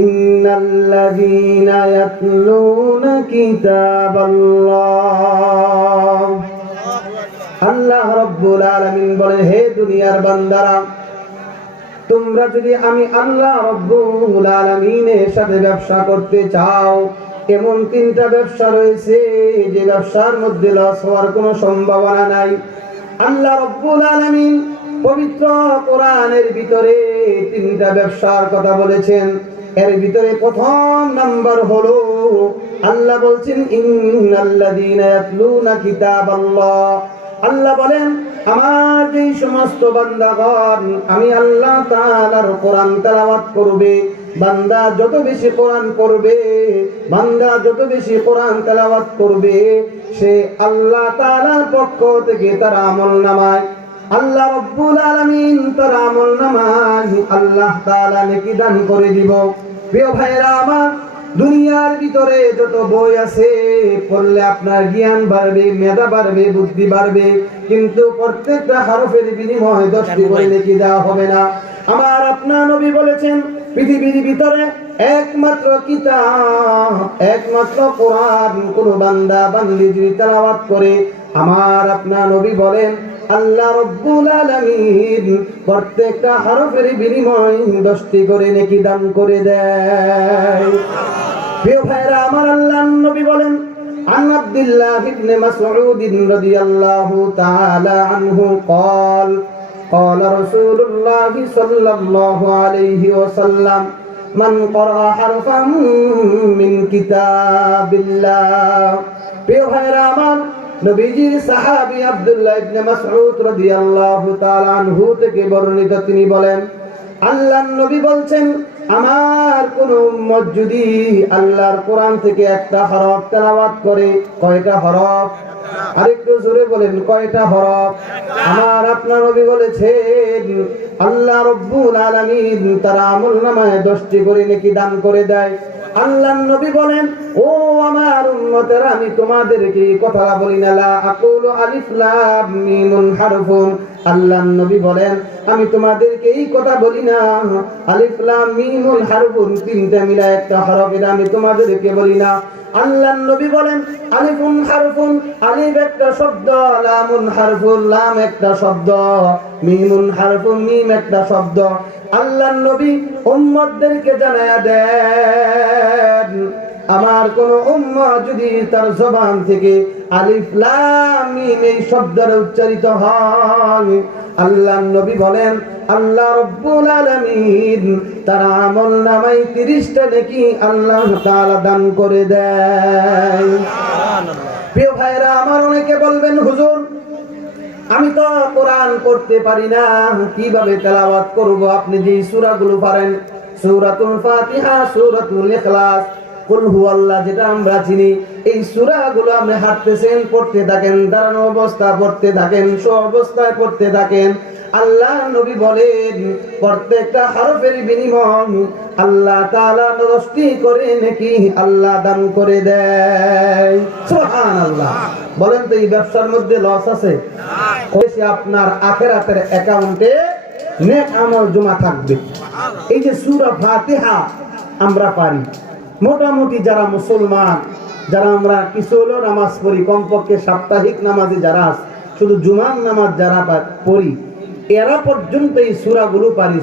ইন্নাল্লাযীনা ইয়াতলুনা কিতাবাল্লাহ। আল্লাহ রাব্বুল আলামিন বলেন, হে দুনিয়ার বান্দারা, তোমরা যদি আমি আল্লাহ রাব্বুল আলামিনের সাথে ব্যবসা করতে চাও, এমন তিনটা ব্যবসা রয়েছে যে ব্যবসার মধ্যে লস হওয়ার কোনো সম্ভাবনা নাই। আল্লাহ রাব্বুল আলামিন পবিত্র কোরআনের ভিতরে তিনটা ব্যবসার কথা বলেছেন। এর ভিতরে প্রথম নাম্বার হলো আল্লাহ বলছেন ইন্নাল্লাযীনা ইয়াতলুনা কিতাবাল্লাহ। আল্লাহ বলেন, আমার যে সমস্ত বান্দাগণ আমি আল্লাহ তাআলার কোরআন তেলাওয়াত করবে, বান্দা যত বেশি কোরআন পড়বে, বান্দা যত বেশি কোরআন তেলাওয়াত করবে, সে আল্লাহ তাআলার পক্ষ থেকে তার আমলনামায় আল্লাহ রাব্বুল আলামিন তার আমলনামায় আল্লাহ তাআলা নেকি দান করে দিব। প্রিয় ভাইরা আমার, দুনিয়ার ভিতরে যত বই আছে পড়লে আপনার জ্ঞান বাড়বে, মেধা বাড়বে, বুদ্ধি বাড়বে, কিন্তু প্রত্যেকটা হরফের বিনিময়ে 10টি করে নেকি দেওয়া হবে না। আমার আপনার নবী বলেছেন, পৃথিবীর ভিতরে একমাত্র কিতাব, একমাত্র কোরআন কোন বান্দা বান্দি যদি তেলাওয়াত করে, আমার আপনার নবী বলেন আল্লাহ রাব্বুল আলামিন প্রত্যেকটা হরফের বিনিময়ে 10টি করে নেকি দান করে দেয়। প্রিয় ভাইরা আমার, আল্লাহর নবী বলেন, عن عبد الله بن مسعود رضي الله تعالى عنه قال قال رسول الله صلى الله عليه وسلم من قرأ حرفا من كتاب الله। প্রিয় ভাইরা আমার, নবীজির সাহাবী আব্দুল্লাহ ইবনে মাসউদ রাদিয়াল্লাহু তাআলা আনহু থেকে বর্ণিত, তিনি বলেন, আল্লাহর নবী বলছেন, আমার কোন উম্মত যদি আল্লাহর কোরআন থেকে একটা হরফ তেলাওয়াত করে, কয়টা হরফ? আরেকটু জোরে বলেন, কয়টা হরফ? আমার আপনার নবী বলেছেন আল্লাহ রাব্বুল আলামিন তার আমলনামায় 10টি করে নেকি দান করে দেয়। আল্লাহর নবী বলেন, ও আমার উম্মতেরা, আমি তোমাদেরকে কথা বলি না, লা আকুলু আলিফ লাম মিম হারফুন। আল্লাহর নবী বলেন, আমি তোমাদেরকে এই কথা বলি না আলিফ লাম মিম হারফুন তিনটা মিলা একটা হরফ, এটা আমি তোমাদেরকে বলি না। আল্লাহর নবী বলেন, আলিফুন হারফুন, আলিফ একটা শব্দ, লামুন হারফুন, লাম একটা শব্দ, মিমুন হারফুন, মিম একটা শব্দ। আল্লাহর নবী উম্মতদেরকে জানায়া দেন, আমার কোন উম্মত যদি তার জবান থেকে আলিফ লাম মিম এই শব্দটা উচ্চারিত হয়, আল্লাহর নবী বলেন আল্লাহ রাব্বুল আলামিন তার আমলনামায় 30টা নেকি আল্লাহ তাআলা দান করে দেয়। প্রিয় ভাইরা আমার, অনেকে বলবেন, হুজুর আমি তো কোরআন পড়তে পারি না, কিভাবে তেলাওয়াত করব? আপনি যে সূরাগুলো পারেন, সূরাতুল ফাতিহা, সূরাতুল ইখলাস, কুল হুয়াল্লাহ, যেটা আমরা চিনি, এই সূরাগুলো আপনি হাঁটতেছেন পড়তে থাকেন, দাঁড়ানো অবস্থা পড়তে থাকেন, শোয়া অবস্থায় পড়তে থাকেন। আল্লাহ নবী বলেন প্রত্যেকটা হরফের বিনিময়ে আল্লাহ তাআলা 10টি করে নেকি আল্লাহ দান করে দেয়। সুবহানাল্লাহ। বলেন তো, এই ব্যবসার মধ্যে লস আছে? আপনার আখিরাতের অ্যাকাউন্টে নেক আমল জমা থাকবে। এই যে সূরা ফাতিহা আমরা পারি, মোটামুটি যারা মুসলমান, যারা আমরা কিছু হলেও নামাজ পড়ি, কমপক্ষে সাপ্তাহিক নামাজে যারা শুধু জুমার নামাজ যারা পড়ি, এরা পর্যন্ত এই সূরাগুলো পারি।